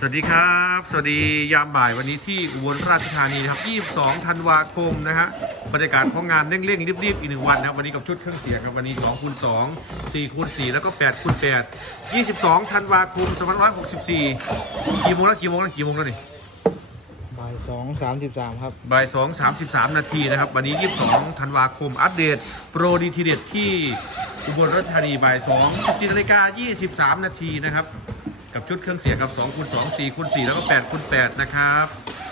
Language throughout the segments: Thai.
สวัสดีครับ สวัสดียามบ่ายวันนี้ที่อุบลราชธานีนะครับ 22 ธันวาคมนะฮะ บรรยากาศของงานเร่งๆรีบๆ อีกหนึ่งวันนะครับ วันนี้กับชุดเครื่องเสียงครับ วันนี้2คูณ2 4คูณ4แล้วก็8คูณ8 22 ธันวาคม2564 กี่โมงแล้วกี่โมงแล้วกี่โมงแล้วนี่บ่ายสองสามสิบสามครับบ่าย2 33นาทีนะครับ วันนี้22ธันวาคม อัปเดต โปรดีทีเด็ดที่อุบลราชธานีบ่าย2 17นาฬิกา23นาทีนะครับ กับชุดเครื่องเสียงกับ2คูณ2 4คูณ4แล้วก็8คูณ8นะครับ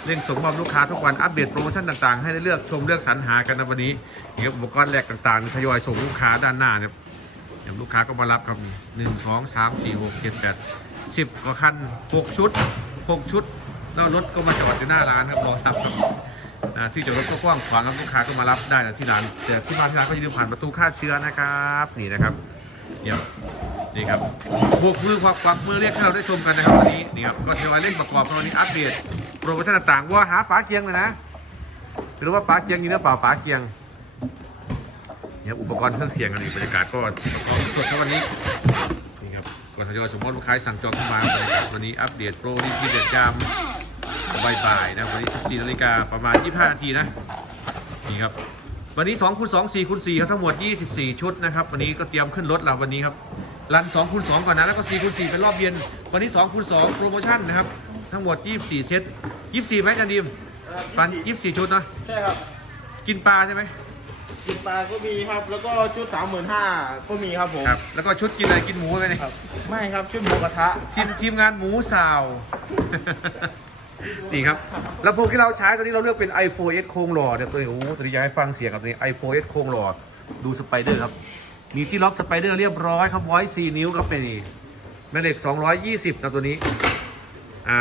เร่งส่งมอบลูกค้าทุกวันอัปเดตโปรโมชั่นต่างๆ ให้ได้เลือกชมเลือกสรรหากันนะวันนี้เดี๋ยอุปกรณ์แหลกต่างๆทยอยส่งลูกค้าด้านหน้าเนี่ยเดี๋ยวลูกค้าก็มารับครับหนึ่งสองสามสี่หกเจ็ดแปดสิบกว่าคันหกชุดหกชุด แล้วรถก็มาจอดอยู่หน้าร้านครับรอสับครับที่จอดรถก็กว้างขวางครับลูกค้าก็มารับได้นะที่ร้านแต่ที่มาที่ร้านก็อย่าลืมผ่านประตูฆ่าเชื้อนะครับ นี่นะครับเดี๋ยว นี่ครับบวกมือควักควักมือเรียกให้เราได้ชมกันนะครับวันนี้นี่ครับก็เทวาเล่นประกอบกันวันนี้อัปเดตโปรโมชั่นต่างๆว่าหาฝาเกียงเลยนะหรือว่าฝาเกียงนี่หรือเปล่าฝาเกียงเนี่ยอุปกรณ์เครื่องเสียงกันนี่บรรยากาศก็ประกอบสดๆวันนี้นี่ครับก่อนทยอยสมมติลูกค้าสั่งจองเข้ามาบรรยากาศวันนี้อัปเดตโปรดีทีเด็ดยามบ่ายๆนะวันนี้14นาฬิกาประมาณ 25 นาทีนะนี่ครับวันนี้2คูณ2 4คูณ4ครับทั้งหมด 24 ชุดนะครับ วันนี้ก็เตรียมขึ้นรถแล้ววันนี้ครับ รัน2คูณ2ก่อนนะ แล้วก็4คูณ4เป็นรอบเย็น วันนี้2คูณ2โปรโมชั่นนะครับ ทั้งหมด 24 เซต 24ไหมอาจันดีมปัน24 ชุดนะ ใช่ครับ กินปลาใช่ไหมกินปลาก็มีครับ แล้วก็ชุดสามหมื่นห้าก็มีครับผม ครับ แล้วก็ชุดกินอะไรกินหมูไหมเนี่ยครับไม่ครับชุดหมูกระทะ ทีมทีมงานหมูสาว นี่ครับลำโพงที่เราใช้ตอนนี้เราเลือกเป็น i4 S โครงหล่อเนี่ยตัวนี้โอ้โหตัวนี้อยากให้ฟังเสียงกับตัวนี้ i4 S โครงหล่อดูสไปเดอร์ครับ มีที่ล็อกสไปเดอร์เรียบร้อยครับไว้4นิ้วครับเป็นนี่แม่เหล็ก 220นะตัวนี้ อ่า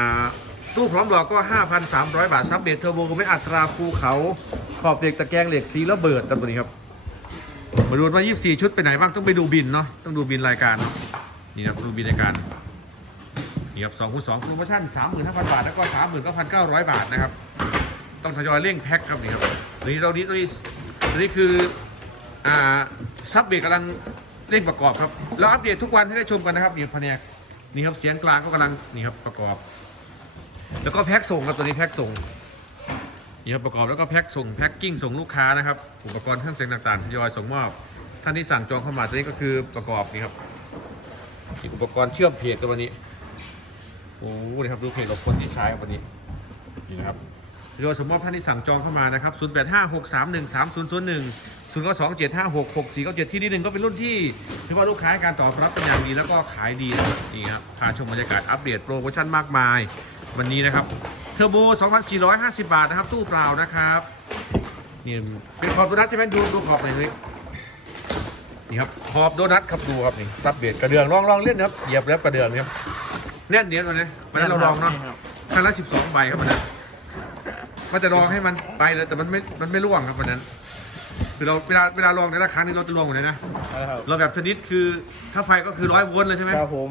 ตู้พร้อมหลอกก็ 5,300 บาท ซับเบทเทอร์โบไม่อัตราภูเขา ขอบเหล็กตะแกรงเหล็กสีระเบิดตัวนี้ครับ มาดูว่า 24 ชุดไปไหนบ้าง ต้องไปดูบินเนาะ ต้องดูบินรายการเนาะ นี่นะครับดูบินรายการ นี่ครับ2คูณ2โปรโมชั่น 35,000 บาท แล้วก็ 39,900 บาทนะครับ ต้องทยอยเร่งแพ็คครับนี่ครับ นี้ตัวนี้ตัวนี้ตัวนี้คือ อ่า ซับเบรกกำลังเร่งประกอบครับแล้วอัปเดตทุกวันให้ได้ชมกันนะครับนี่แผนกนี่ครับเสียงกลางก็กำลังนี่ครับประกอบ แล้วก็แพ็คส่งครับตัวนี้แพ็คส่งนี่ครับประกอบแล้วก็แพ็คส่งแพ็คกิ้งส่งลูกค้านะครับอุปกรณ์เครื่องเสียงต่างๆทยอยส่งมอบท่านที่สั่งจองเข้ามาตัวนี้ก็คือประกอบนี่ครับอุปกรณ์เชื่อมเพจตัววันนี้โอ้โหนี่ครับดูเพจของคนที่ใช้ครับวันนี้นี่นะครับเดี๋ยสมมอบท่านที่สั่งจองเข้ามานะครับ 0 8 5 6 3 1 3 0 0 1 0 2 7 5 6 6 4 9 7 ที่นี่หนึ่งก็เป็นรุ่นที่ถือว่าลูกค้าให้การตอบรับเป็นอย่างดีแล้วก็ขายดีนะครับนี่ครับพาชมบรรยากาศอัปเดตโปรโมชั่นมากมาย วันนี้นะครับเทอร์โบ 2,450 บาทนะครับ ตู้เปล่านะครับนี่เป็นขอบโดนัทใช่ไหมดูดูขอบหน่อยเลยนี่ครับขอบโดนัทครับดูครับนี่ซับเบรกกระเดื่องลองลองเล่นนะครับเหยียบแล้วกระเดื่องครับแน่นเนียนวันนี้วันนั้เราลองเนาะครั้งละสิบสองใบครับวันนั้นว่าจะลองให้มันไปเลยแต่มันไม่มันไม่ร่วงครับวันนั้น คือเราเวลาเวลาลองในละครั้งนี้เราจะลองหมดเลยนะใช่ครับเราแบบชนิดคือถ้าไฟก็คือร้อยโวลต์เลยใช่ไหมครับผม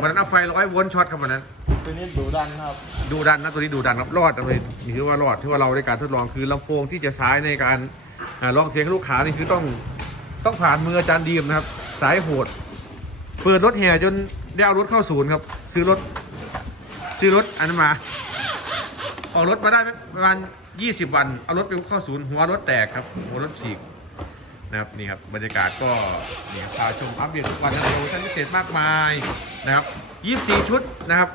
วันนั้นเอาไฟร้อยโวลต์ช็อตครับวันนั้นตัวนี้ดูดันครับดูดันนะตัวนี้ดูดันครับรอดเลยนี่ถือว่ารอดที่ว่าเราได้การทดลองคือลำโพงที่จะใช้ในการอ่าลองเสียงให้ลูกค้านี่คือต้องต้องผ่านมืออาจารย์ดีมนะครับ สายโหด เปิดรถแห่จนได้เอารถเข้าศูนย์ครับ ซื้อรถซื้อรถอันนั้นมา ออกรถมาได้ประมาณ 20วันเอารถไปเข้าศูนย์หัวรถแตกครับหัวรถฉีกนะครับนี่ครับบรรยากาศก็เนี่ยพาชมอัปเดตทุกวันนะโปรโมชั่นพิเศษมากมายนะครับ24ชุดนะครับ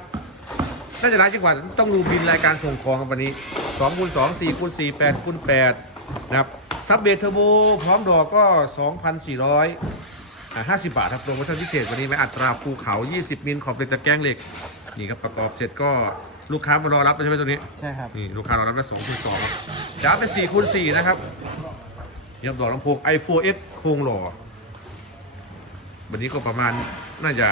น่าจะหลายจังหวัดต้องดูบินรายการส่งของวันนี้2คูณ2 4คูณ4 8คูณ8นะครับซับเบเทอร์โบพร้อมดอกก็2,400 50 บาทครับโปรโมชั่นพิเศษวันนี้ไม่อัตราภูเขา 20 มิลขอบเหล็กตะแกรงเหล็ก นี่ครับประกอบเสร็จก็ลูกค้ามารอรับแล้วใช่ไหมตัวนี้ใช่ครับนี่ลูกค้ารอรับได้2คูณ2จะเป็น4คูณ4นะครับนี่ครับดอกลำโพง i4S โครงหล่อวันนี้ก็ประมาณน่าจะ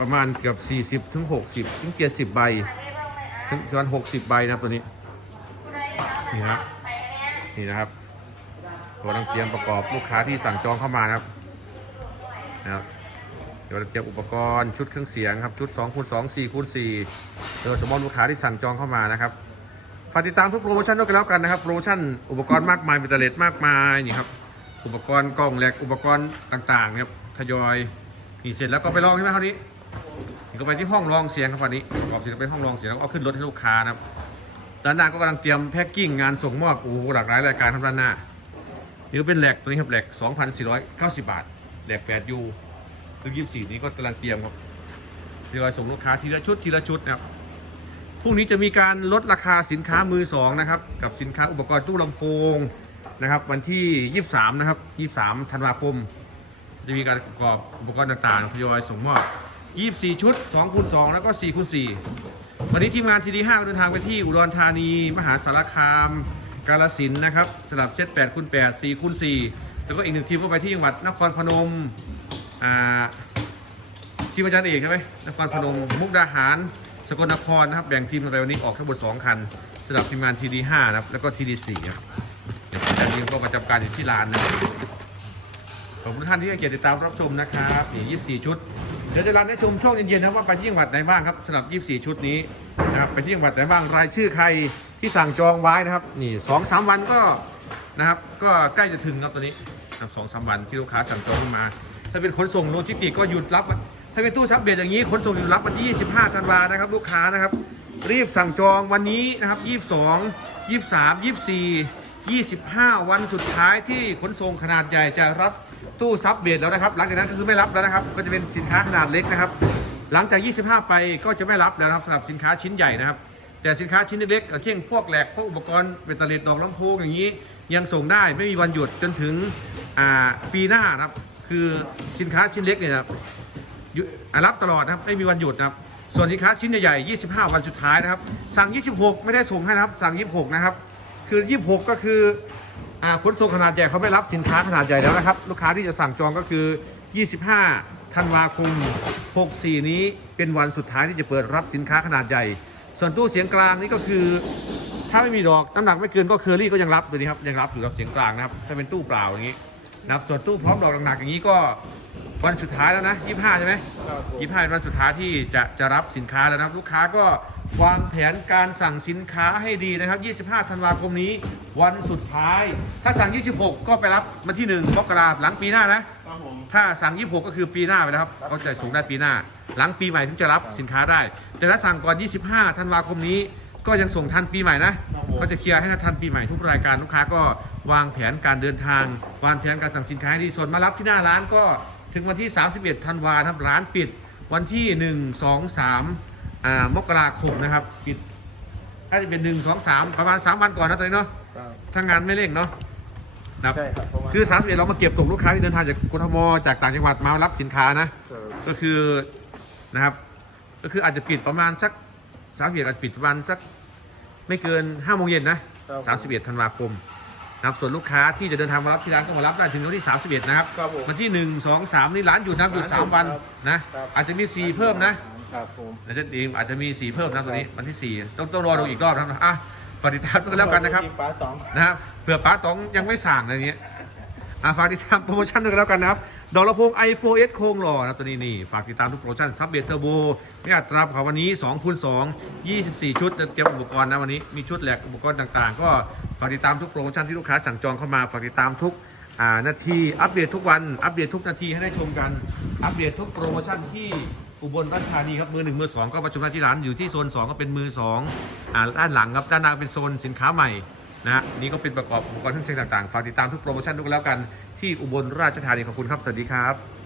ประมาณเกือบ 40 ถึง 60 ถึง 70 ใบ ถึงประมาณ60 ใบนะครับตัวนี้ นี่นะครับนี่นะครับกำลังเตรียมประกอบลูกค้าที่สั่งจองเข้ามานะครับนะครับ เดี๋ยวเราเตรียมอุปกรณ์ชุดเครื่องเสียงครับชุด2คูณ2 4คูณ4โดยเฉพาะลูกค้าที่สั่งจองเข้ามานะครับฝากติดตามทุกโปรโมชั่นด้วยกันแล้วกันนะครับโปรโมชั่นอุปกรณ์มากมายเป็นตเลตมากมายนี่ครับอุปกรณ์กล้องแหลกอุปกรณ์ต่างๆครับทยอยนี่เสร็จแล้วก็ไปลองใช่ไหมคราวนี้ก็ไปที่ห้องรองเสียงครับวันนี้ประกอบเสร็จก็ไปห้องรองเสียงแล้วก็เอาขึ้นรถให้ลูกค้านะครับด้านหน้าก็กำลังเตรียมแพ็กกิ้งงานส่งมอบโอ้โหหลากหลายรายการครับด้านหน้านี่เป็นแหลกตัวนี้ครับแหลก 2,490 บาทแหลก8ยู คือ24นี้ก็กำลังเตรียมครับทยอยส่งลูกค้าทีละชุดทีละชุดนะครับพรุ่งนี้จะมีการลดราคาสินค้ามือสองนะครับ กับสินค้าอุปกรณ์ตู้ลำโพงนะครับ วันที่ 23 นะครับ 23 ธันวาคม จะมีการประกอบอุปกรณ์ต่างๆทยอยส่งมอบ 24 ชุด2คูณ2แล้วก็4คูณ4วันนี้ทีมงานทีดี5เดินทางไปที่อุดรธานี มหาสารคาม กาลสินนะครับสลับเซต8คูณ8 4คูณ4แล้วก็อีกหนึ่งทีมก็ไปที่จังหวัดนครพนม ทีมอาจารย์เอกใช่ไหมนครพนมมุกดาหาร สกลนครนะครับ แบ่งทีมกันไปวันนี้ออกทั้งหมด2คันสำหรับทีมงานทีดี5นะครับ แล้วก็ทีดี4ครับอาจารย์ทีมก็ประจำการอยู่ที่ลานนะครับขอบคุณท่านที่ให้เกียรติติดตามรับชมนะครับนี่24ชุด เดี๋ยวจะรันให้ชมช่วงเย็นๆนะว่าไปที่จังหวัดไหนบ้างครับสำหรับ24ชุดนี้นะครับไปที่จังหวัดไหนบ้างรายชื่อใครที่สั่งจองไว้นะครับนี่สองสามวันก็นะครับก็ใกล้จะถึงครับตอนนี้สองสามวันที่ลูกค้าสั่งจองมา ถ้าเป็นขนส่งโลจิสติกก็หยุดรับ ถ้าเป็นตู้ซับเบียดอย่างนี้ขนส่งหยุดรับวันที่ 25 ธันวานะครับ ลูกค้านะครับ รีบสั่งจองวันนี้นะครับ 22 23 24 25 วันสุดท้ายที่ขนส่งขนาดใหญ่จะรับตู้ซับเบียดแล้วนะครับ หลังจากนั้นก็คือไม่รับแล้วนะครับ ก็จะเป็นสินค้าขนาดเล็กนะครับ หลังจาก 25 ไปก็จะไม่รับแล้วนะครับสำหรับสินค้าชิ้นใหญ่นะครับ แต่สินค้าชิ้นเล็กๆเช่นพวกแหลกพวกอุปกรณ์เบตเตอรี่ดอกลำโพงอย่างนี้ ยังส่งได้ไม่มีวันหยุดจนถึงปีหน้านะครับ คือสินค้าชิ้นเล็กเนี่ยนะครับยุอะรับตลอดนะครับไม่มีวันหยุดนะครับ ส่วนสินค้าชิ้นใหญ่ๆ25 วันสุดท้ายนะครับ สั่ง 26 ไม่ได้ส่งให้นะครับ สั่ง 26 นะครับ คือ 26 ก็คืออ่าขนส่งขนาดใหญ่เขาไม่รับสินค้าขนาดใหญ่แล้วนะครับ ลูกค้าที่จะสั่งจองก็คือ 25 ธันวาคม 64 นี้เป็นวันสุดท้ายที่จะเปิดรับสินค้าขนาดใหญ่ ส่วนตู้เสียงกลางนี่ก็คือ ถ้าไม่มีดอกน้ำหนักไม่เกินก็เคอรี่ก็ยังรับตัวนี้ครับยังรับอยู่กับเสียงกลางนะครับถ้าเป็นตู้เปล่าอย่างนี้ นะครับส่วนตู้พร้อมดอกหนักๆอย่างนี้ก็วันสุดท้ายแล้วนะ25 ใช่ไหมครับผมยี่ห้าเป็นวันสุดท้ายที่จะจะรับสินค้าแล้วนะครับลูกค้าก็วางแผนการสั่งสินค้าให้ดีนะครับ 25 ธันวาคมนี้ วันสุดท้าย ถ้าสั่ง 26 ก็ไปรับวันที่ 1 มกราหลังปีหน้านะ ครับผม ถ้าสั่ง 26 ก็คือปีหน้าไปแล้วครับก็จะส่งได้ปีหน้า หลังปีใหม่ถึงจะรับสินค้าได้ แต่ถ้าสั่งก่อน 25 ธันวาคมนี้ ก็ยังส่งทันปีใหม่นะครับผมก็จะเคลียร์ให้ทันปีใหม่ทุกรายการลูกค้าก็ วางแผนการเดินทาง วางแผนการสั่งสินค้าให้ดีส่วนมารับที่หน้าร้านก็ถึงวันที่ 31ธันวาครับร้านปิดวันที่ 1 2 3อ่ามกราคมนะครับปิดน่าจะเป็น 1 2 3 ประมาณ 3 วันก่อนนะตอนนี้เนาะครับถ้างานไม่เร่งเนาะนะครับใช่ครับประมาณคือ31เรามาเก็บตกลูกค้าที่เดินทางจากกทมจากต่างจังหวัดมารับสินค้านะครับก็คือนะครับ ก็คืออาจจะปิดประมาณสักสามเอ็ดอาจจะปิดประมาณสักไม่เกิน5โมงเย็นนะ31ธันวาคมนะ ครับส่วนลูกค้าที่จะเดินทางมารับที่ร้านก็มารับได้ถึงวันที่ 31 นะครับครับผมวันที่ 1 2 3 นี่ร้านหยุดนะครับหยุด 3 วันครับนะ ครับ อาจจะมี 4 เพิ่มนะครับผมอาจจะเองอาจจะมี 4 เพิ่มนะตัวนี้วันที่ 4 ต้องต้องรอดูอีกรอบนะครับอะฝากติดตามด้วยกันแล้วกันนะครับทีมป้าสอง นะครับเผื่อป้าตองยังไม่สั่งอะไรเงี้ย อะฝากติดตามโปรโมชั่นด้วยกันแล้วกันนะครับดอกลำโพง i4s โครงหล่อนะตัวนี้นี่ฝากติดตามทุกโปรโมชั่นซับเบเตอร์โบนี่อัตราของวันนี้2คูณ2 24 ชุดเตรียมอุปกรณ์นะวันนี้มีชุดแหลกอุปกรณ์ต่างๆ ก็ฝากติดตามทุกโปรโมชั่นที่ลูกค้าสั่งจองเข้ามาฝากติดตามทุกอ่านาทีอัปเดตทุกวันอัปเดตทุกนาทีให้ได้ชมกันอัปเดตทุกโปรโมชั่นที่อุบลราชธานีครับมือหนึ่งมือสองก็ประชุมหน้าที่ร้านอยู่ที่โซน2ก็เป็นมือ2อ่าด้านหลังครับด้านหน้าเป็นโซนสินค้าใหม่ นะฮะนี่ก็เป็นประกอบอุปกรณ์เครื่องเสียงต่างๆ ฝากติดตามทุกโปรโมชั่นด้วยกันแล้วกันที่อุบลราชธานีขอบคุณครับ สวัสดีครับ